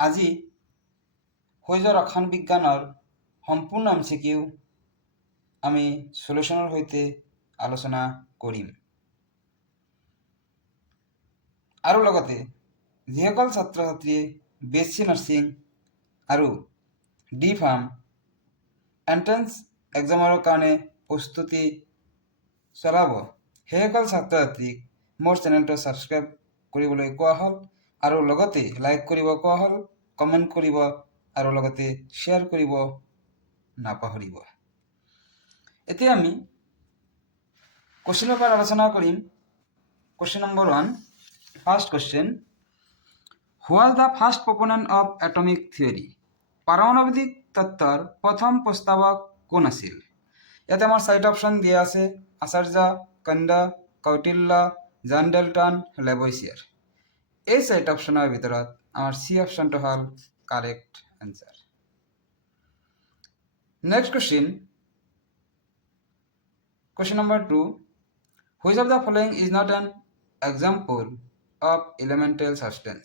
আজি হৈ যোৱা ৰসায়ন বিজ্ঞানৰ সম্পূৰ্ণ MCQ আমি সলিউশনৰ সৈতে আলোচনা কৰিম। আৰু লগতে যিসকল ছাত্ৰ ছাত্ৰীয়ে BSc নাৰ্ছিং আৰু D.Pharm এন্ট্ৰেন্স এক্সামৰ কাৰণে প্ৰস্তুতি চলাব সেইসকল ছাত্ৰ ছাত্ৰীক মোৰ চেনেলটো ছাবস্ক্ৰাইব কৰিবলৈ কোৱা হ'ল আৰু লগতে লাইক কৰিব কোৱা হ'ল, কমেণ্ট কৰিব আৰু লগতে শ্বেয়াৰ কৰিব নাপাহৰিব। এতিয়া আমি কোশ্চেনৰ পৰা আলোচনা কৰিম। Question number 1, first question, who was the first proponent of atomic theory? পাৰমাণৱিক তত্ত্বৰ প্ৰথম প্ৰস্তাৱক কোন আছিল? ইয়াতে আমাৰ 4টা অপশ্যন দিয়া আছে, আচাৰ্য, কন্দা, কৌটিল্য, জন ডেল্টন, লেবইছিয়াৰ। এই 4টা অপশ্যনৰ ভিতৰত আমাৰ C অপশ্যনটো হ'ল correct answer. Next question, question number 2, which of the following is not an example of elemental substance?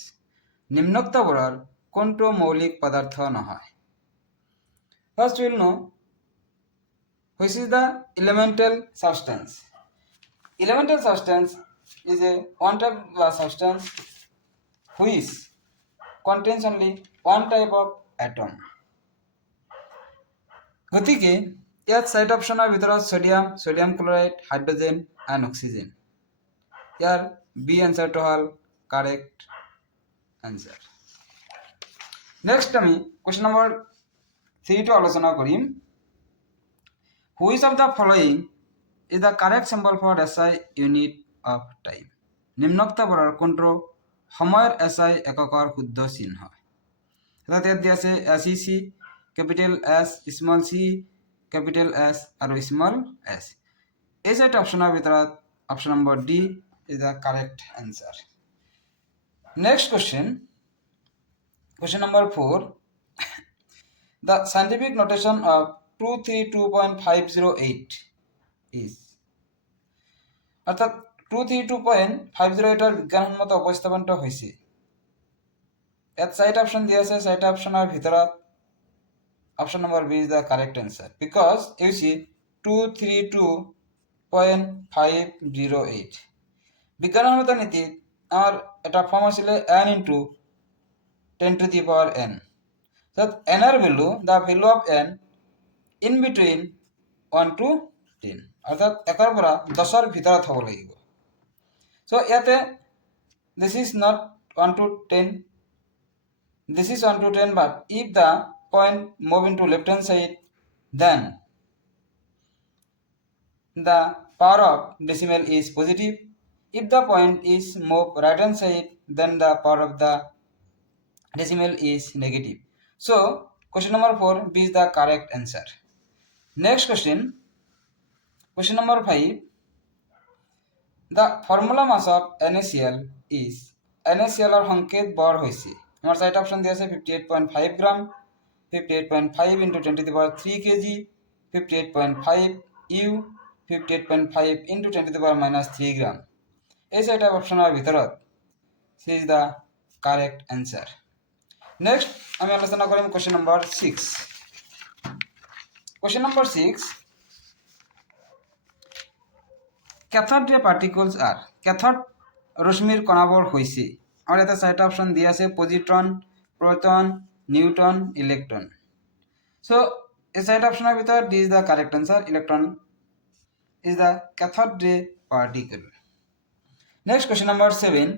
নিম্নোক্তবোৰৰ কোনটো মৌলিক পদাৰ্থ নহয়? First will know which is the elemental substance. Elemental substance is a one type of substance which contains only one type of atom. গতিকে ইয়াত 4টা অপশ্যনৰ ভিতৰত sodium chloride, hydrogen and oxygen. ইয়াৰ বি এনসাৰটো হ'ল কাৰেক্ট এনসাৰ। নেক্সট আমি question number 3টো আলোচনা কৰিম। Which of the following is the correct symbol for SI unit of time? নিম্নোক্তবোৰৰ কোনটো সময়ৰ SI এককৰ শুদ্ধ চিহ্ন? ইয়াত দিয়া আছে SEC, capital S, small c, capital S আৰু স্মল s। এই 4টা অপশ্যনৰ ভিতৰত option number D is the correct answer. Next question, question number 4, the scientific notation of 232.508 is, অর্থাৎ 232.508 বিজ্ঞানসন্মত উপস্থাপনটো হৈছে। ইয়াত 4টা অপশ্যন দিয়া আছে, 4টা অপশ্যনৰ ভিতৰত option number B is the correct answer, because you see 232.508 বিজ্ঞানসন্মত নীতিত আমাৰ এটা ফৰ্ম আছিলে n × 10⁻n। তাত n এর value, the value of n in between 1 to 10, অর্থাৎ 1 পৰা 10ৰ ভিতৰত হ'ব লাগিব। সো ইয়াতে this is not 1 to 10, this is 1 to 10, but if the point move into left hand side, then the power of decimal is positive. If the point is move right hand side, then the power of the decimal is negative. So question number 4, B is the correct answer. Next question, question number 5, the formula mass of NaCl is, NaCl এর সংকেত বৰ হৈছে। আমাৰ 4টা option দিয়া আছে, 58.5 গ্রাম, 58.5 × 10³ kg, 58.5 U, 58.5 × 10⁻³ গ্রাম। এই 4টা অপশ্যনৰ ভিতৰত C is the correct answer. Next আমি আলোচনা কৰিম question number 6। Question number 6, cathode ray particles are, cathode রশ্মির কণাবোৰ হৈছে। আমাৰ ইয়াতে 4টা অপশ্যন দিয়া আছে, positron, proton, neutron, electron. So এই 4টা অপশ্যনৰ ভিতৰত D is the correct answer, electron is the cathode ray particle. Next question number 7,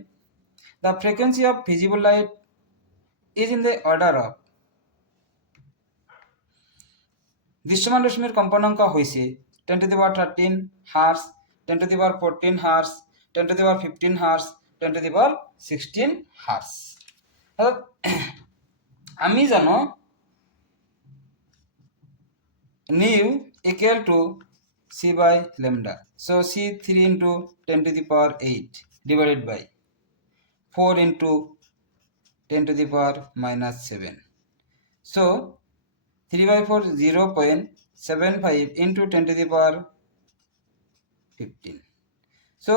the frequency of visible light is in the order of, দৃশ্যমান রশ্মির কম্পনাঙ্ক হৈছে 10⁻13 হার্জ, 10⁻14 হার্জ, 10⁻15 হার্জ, 10⁻16 হার্জ। আমি জানো new equal to c by lambda, so c 3 into 10⁸ divided by 4 into 10⁻⁻7, so 3 by 4 0.75 into 10⁻15. So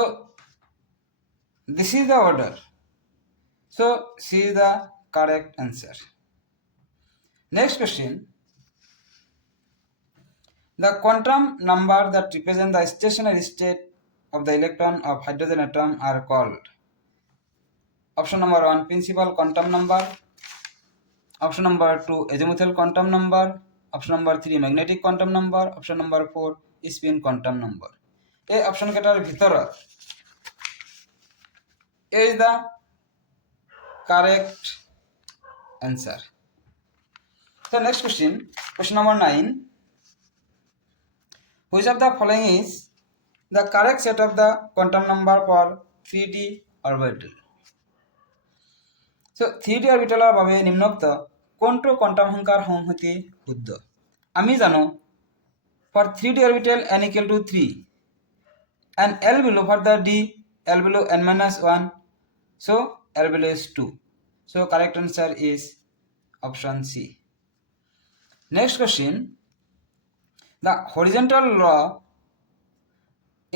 this is the order, so C is the correct answer. Next question. The quantum number that represent the stationary state of the electron of hydrogen atom are called. Option number 1 principal quantum number, option number 2 azimuthal quantum number, option number 3 magnetic quantum number, option number 4 spin quantum number. এই option cater ভিতৰত is the correct answer. So next question, question number 9. Which of the following is the correct set of the quantum number for 3D orbital? So 3D orbital বাবে নিম্নোক্ত কোনটো quantum সংখ্যাৰ সংহতি শুদ্ধ? আমি জানো for 3D orbital n equal to 3 and L below for the D, L below n minus 1, so L below is 2. So correct answer is option C. Next question. The horizontal law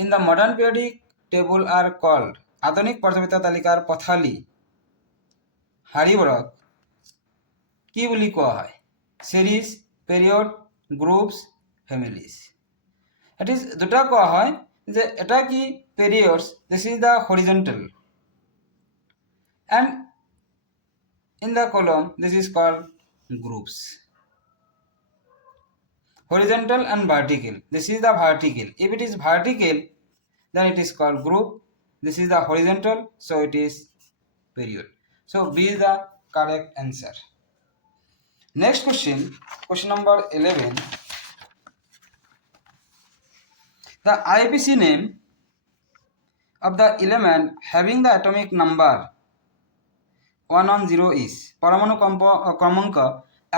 in the modern periodic table are called. আধুনিক পৰ্যায়বৃত্ত তালিকাৰ পথালি হাৰিবোৰক কি বুলি কোৱা হয়? Series, period, groups, families. It is দুটা কোৱা হয় যে এটা কি periods, this is the horizontal, and in the column this is called groups. Horizontal and vertical, this is the vertical. If it is vertical then it is called group. This is the horizontal, so it is period. So B is the correct answer. Next question, question number 11. The IPC name of the element having the atomic number 110 is. পরমাণু ক্রমাঙ্ক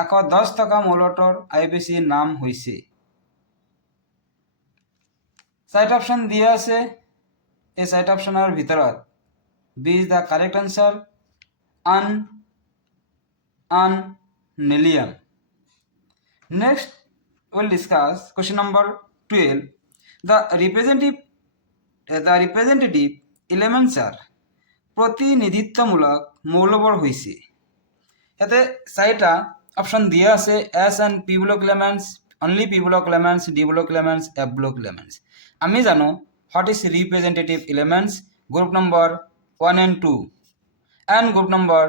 110 থকা মৌলটোৰ IPC নাম হৈছে. Site option দিয়া আছে, এই site অপশনৰ ভিতৰত B is the correct answer. Unknownium. Next we'll discuss question number 12. The representative elements are প্ৰতিনিধিত্বমূলক মৌলবোৰ হৈছে. ইয়াতে চাৰিটা অপশন দিয়া আছে, S and P block elements, only P block elements, D block elements, F block elements. আমি জানো what is representative elements, group number 1 and 2, and group number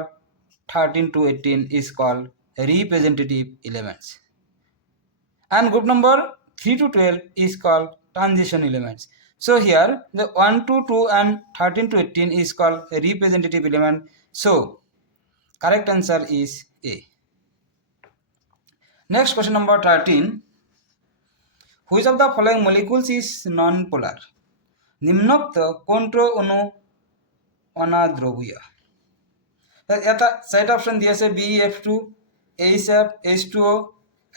13 to 18 is called representative elements, and group number 3 to 12 is called transition elements. So here the 1 to 2 and 13 to 18 is called a representative element. So correct answer is A. Next question number 13. Which of the following molecules is non-polar? নিম্নোক্ত কোনটো অণু অনাদ্রবীয়? এটা side option দিয়েছে BeF2, HF, H2O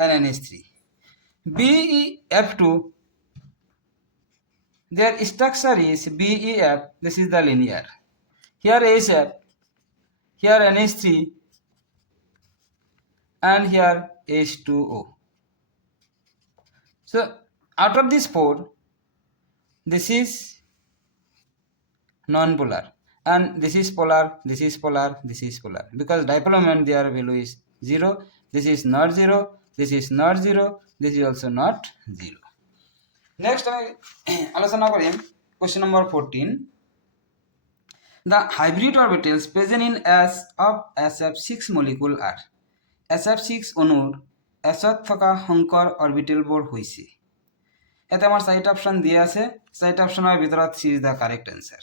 and NH3. BeF2, their structure is BeF, this is the linear. Here HF, here NH3, and here H2O. So out of these four, this is non-polar, and this is polar, this is polar, this is polar, because dipole moment their value is 0. This is not 0, this is not 0, this is also not 0. Next আমি আলোচনা কৰিম question number 14. The hybrid orbitals present in S of SF6 molecule are. SF6 অণুৰ S ত থকা সংকৰ অৰবিটেলবোৰ হৈছে. এতে আমাৰ site option দিয়া আছে, site অপশনৰ ভিতৰত C is the correct answer.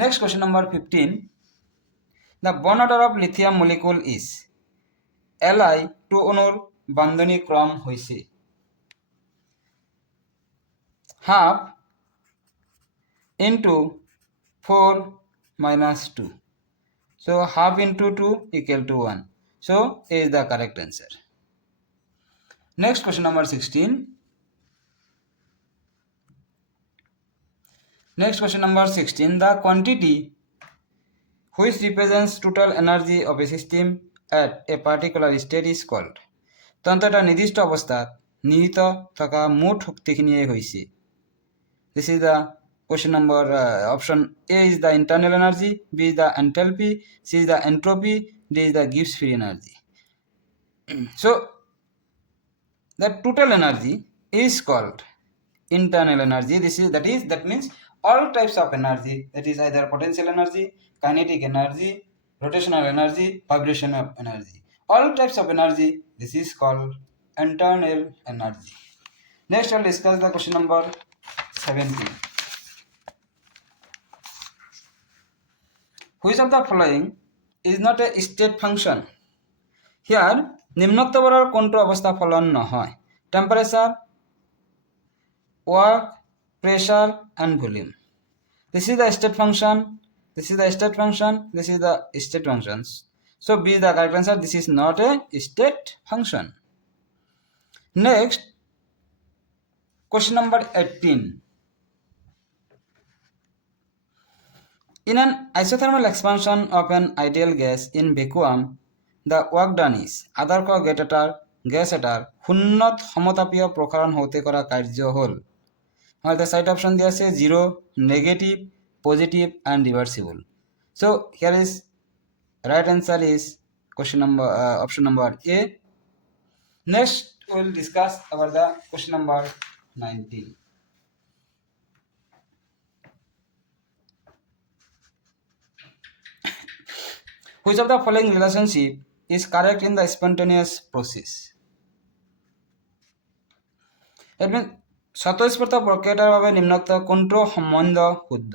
Next question number 15. The bond order of lithium molecule is. Li 2 অণুৰ বান্ধনী ক্ৰম হৈছে half into 4 minus 2. So half into 2 equal to 1. So A is the correct answer. Next question number 16. Next question number 16. The quantity which represents total energy of a system at a particular state is called. তন্ত্ৰটা নিৰ্দিষ্ট অৱস্থাত নিহিত থকা মুঠ শক্তিখিনিয়ে হৈছে. This is the question number option A is the internal energy, B is the enthalpy, C is the entropy, D is the Gibbs free energy. So the total energy is called internal energy. That means all types of energy, that is either potential energy, kinetic energy, rotational energy, vibrational energy, all types of energy, this is called internal energy. Next I'll discuss the question number 17. Which of the following is not a state function? Here নিম্নোক্ত বরাবর কোনটো অবস্থা ফলন নহয়? Temperature, work, pressure and volume. This is the state function, this is the state function, this is the state functions. So B is the correct answer. This is not a state function. Next, question number 18. In an isothermal expansion of an ideal gas in vacuum, the work done is আদর্শ gas এটার উন্নত সমতাপীয় প্রসারণ হতে করা কার্য হল। আমাদের side option দিয়ে আছে 0, negative, positive and reversible. So here is right answer is question number option number A. Next we will discuss about the question number 19. Which of the following relationship is correct in the spontaneous process? It means স্বতঃস্ফূর্ত প্রক্রিয়াটার ভাবে নিম্নোক্ত কোনটো সম্বন্ধ শুদ্ধ?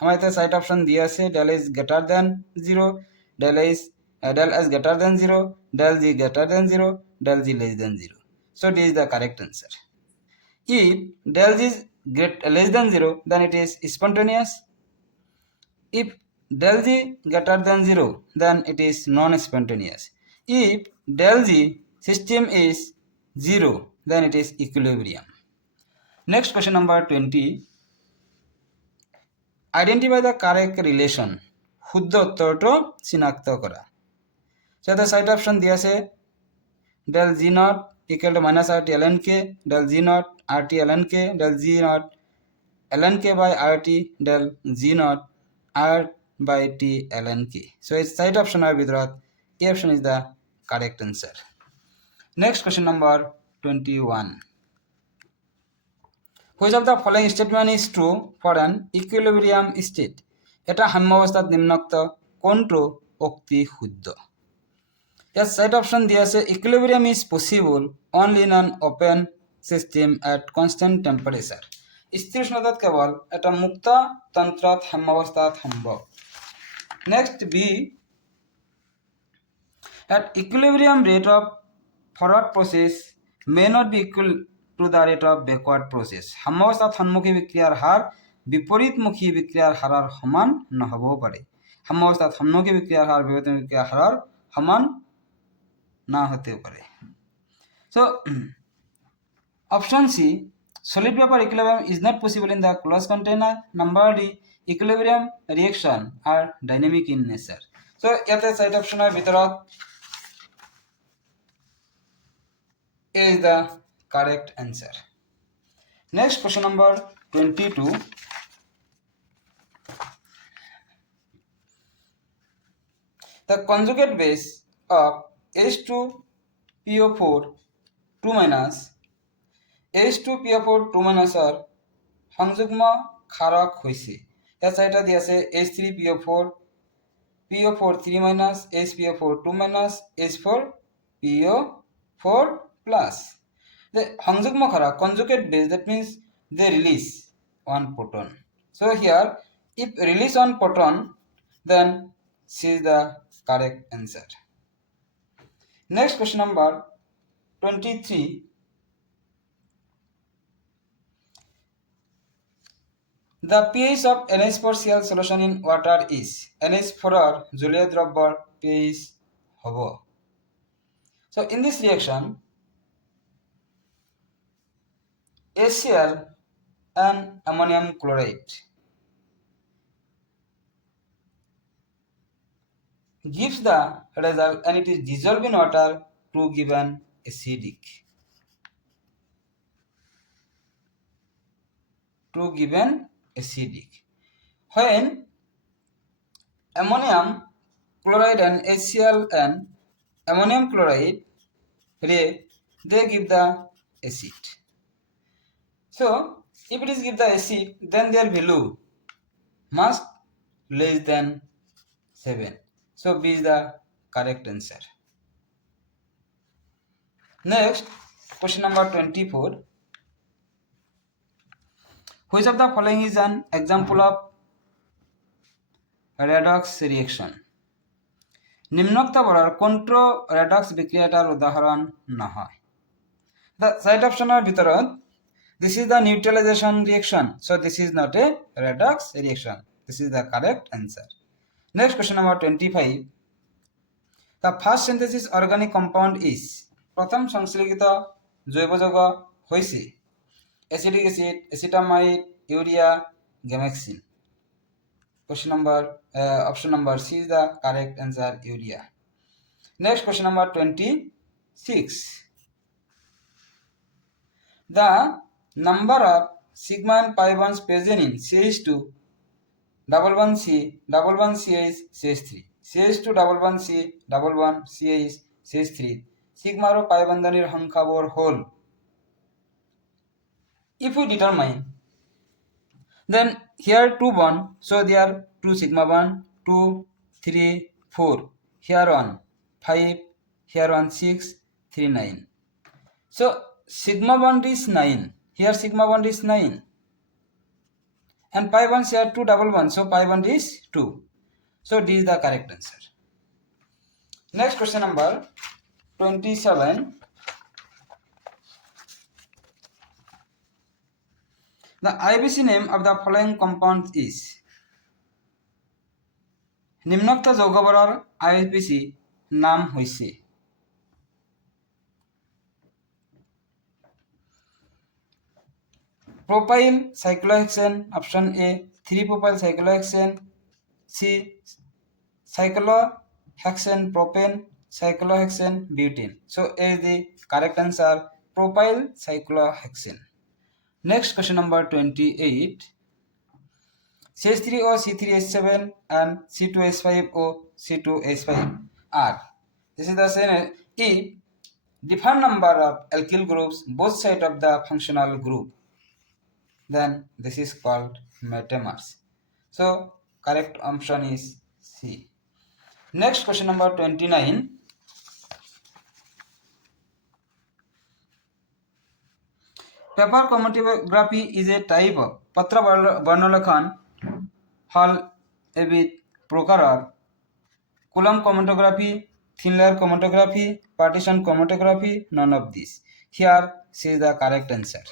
আমার এতে side option দিয়ে আছে del is greater than 0, del s greater than 0, del g greater than 0, del g less than 0. So this is the correct answer. If del g is less than 0, then it is spontaneous. If del g greater than 0, then it is non-spontaneous. If del g system is 0, then it is equilibrium. Next question number 20. Identify the correct relation. শুদ্ধ উত্তরটো চিনাক্ত করা। সেটা side option দিয়ে আছে del g naught equal to minus RT ln k, del g naught RT ln k, del g naught ln k by RT, del g naught R by T ln k. So its side option are ভিতৰত A option is the correct answer. Next question number 21. Which of the following statement is true for an equilibrium state? এটা সাম্যাবস্থাত নিম্নোক্ত কোনটো উক্তি শুদ্ধ? Yes, side option দিয়ে আছে equilibrium is possible only in an open system at constant temperature. স্থির উষ্ণতাত কেবল এটা মুক্ত তন্ত্ৰত সাম্যাবস্থাত সম্ভৱ। Next B, at equilibrium rate of forward process may not be equal to the rate of backward process. সাম্যাবস্থাত সন্মুখী বিক্রিয়ার হার বিপরীতমুখী বিক্রিয়ার হাৰৰ সমান নহ'বও পাৰে। সাম্যাবস্থাত সন্মুখী বিক্রিয়ার হার বিপরীতমুখী বিক্রিয়ার হাৰৰ সমান না হতেও পারে। So option C, solid vapor equilibrium is not possible in the closed container. Number D, equilibrium reaction are dynamic in nature. So ইয়াতে সাইড অপশনের ভিতৰত A is the correct answer. Next question number 22. The conjugate base of H2PO4 2 minus H2PO4 2 minus or সংযুগ্ম ক্ষারক হইছে। এর সাইডটা দিয়ে আছে H3PO4 PO4 3 minus HPO4 2 minus H4PO4 plus. The সংযুগ্ম ক্ষারক conjugate base, that means they release one proton. So here if release one proton, then C is the correct answer. Next question number 23. The pH of NH4Cl solution in water is NH4 জলীয় দ্রব্যৰ pH হ'ব। So in this reaction HCl and ammonium chloride gives the result and it is dissolved in water to given acidic. To given acidic. When ammonium chloride and HCl and ammonium chloride they give the acid. So if it is give the acid, then their value must less than 7. So B is the correct answer. Next, question number 24. Which of the following is an example of redox reaction? নিম্নোক্ত বলার কোনটো redox বিক্রিয়াটার উদাহরণ নহয়? The side optioner ভিতৰত this is the neutralization reaction, so this is not a redox reaction. This is the correct answer. Next, question number 25. The first synthesis organic compound is প্রথম সংশ্লেষিত জৈব যৌগ হইছে acidic acid, অ্যাসিটামাইড, urea, Gammexane. Option number C is the correct answer, urea. Next, question number 26. The number of sigma and pi bonds present in CH2 double one C double one CH CH3 CH2 double one C double one CH CH3 sigma or pi বন্ধনীর সংখ্যাবোৰ হল. If we determine, then here 2 bond, so there are 2 sigma bond, 2, 3, 4, here 1, 5, here 1, 6, 3, 9. So sigma bond is 9, here sigma bond is 9, and pi bonds here 2 double bond, so pi bond is 2. So D is the correct answer. Next, question number 27. The IBC name of the following compound is নিম্নোক্ত যৌগবোৰৰ IBC নাম হৈছে propyl cyclohexane, option A 3-propyl cyclohexane, C cyclohexane propane, cyclohexane butane. So A is the correct answer, propyl cyclohexane. Next, question number 28. CH3O C3H7 and C2H5O C2H5R. This is the same. If different number of alkyl groups both sides of the functional group, then this is called metamers. So correct option is C. Next, question number 29. Paper chromatography is a type of patra বর্ণলেখন হল এবিধ প্রকাৰৰ Coulomb chromatography, thin layer chromatography, partition chromatography, none of these. Here C is the correct answer.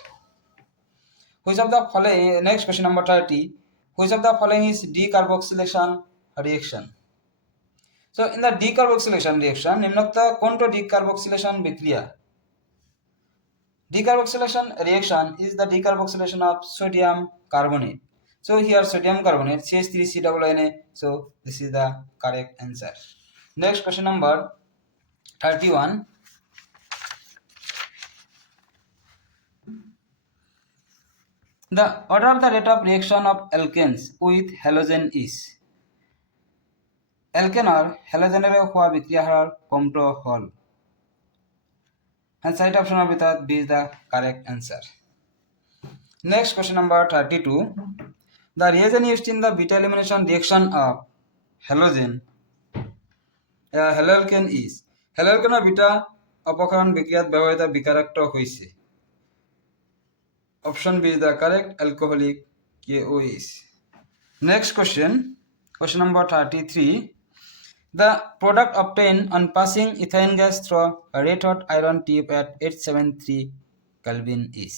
Which of the following, next question number 30, which of the following is decarboxylation reaction? So in the decarboxylation reaction, নিম্নোক্ত কোনটো decarboxylation বিক্রিয়া? Decarboxylation reaction is the decarboxylation of sodium carbonate. So here sodium carbonate CH3COONA. So this is the correct answer. Next, question number 31. The order of the rate of reaction of alkanes with halogen is alkane or halogener হওয়া বিক্রিয়ার কমটো হল. And side option of B is the correct answer. Next, question number 32. The reagent used in the beta elimination reaction of halogen haloalkane is haloalkane beta অপক্ষরণ বিক্রিয়াত ব্যবহৃত বিকারক হইছে. Option B is the correct, alcoholic KOS. Next question, question number 33. The product obtained on passing ethane gas through a red hot iron tube at 873 Kelvin is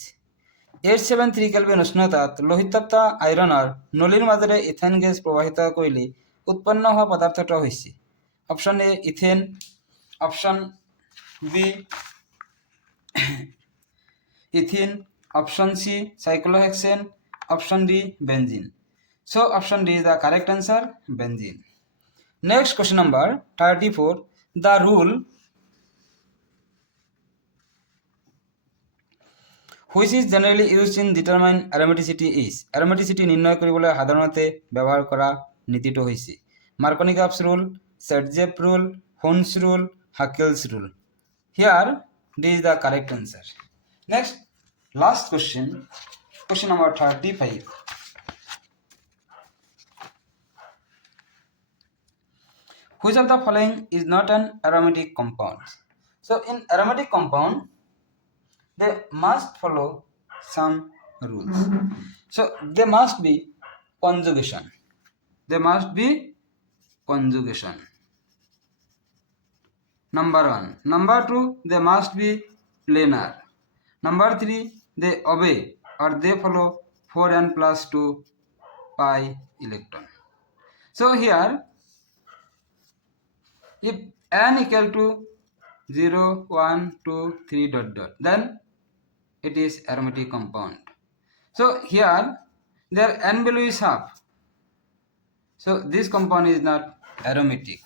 873 Kelvin উষ্ণতাত লোহিতাপ্ত আইরনৰ নলীৰ মাজেৰে ethane গেছ প্ৰবাহিত কৰিলে উৎপন্ন হোৱা পদাৰ্থটো হৈছে. Option A ethane, option B ethene, option C cyclohexane, option D benzene. So option D is the correct answer, benzene. Next, question number 34. The rule which is generally use in determine aromaticity is aromaticity নির্ণয় কৰিবলৈ সাধাৰণতে ব্যৱহাৰ কৰা নীতিটো হৈছে Markovnikov's rule, Saytzeff's rule, Hund's rule, Huckel's rule. Here this is the correct answer. Next, last question number 35. Which of the following is not an aromatic compound? So in aromatic compound, they must follow some rules. So they must be conjugation. Number 1. Number 2, they must be planar. Number 3, they obey or they follow 4n plus 2 pi electron. So here, if n equal to 0, 1, 2, 3 dot dot, then it is aromatic compound. So here their n value is half. So this compound is not aromatic.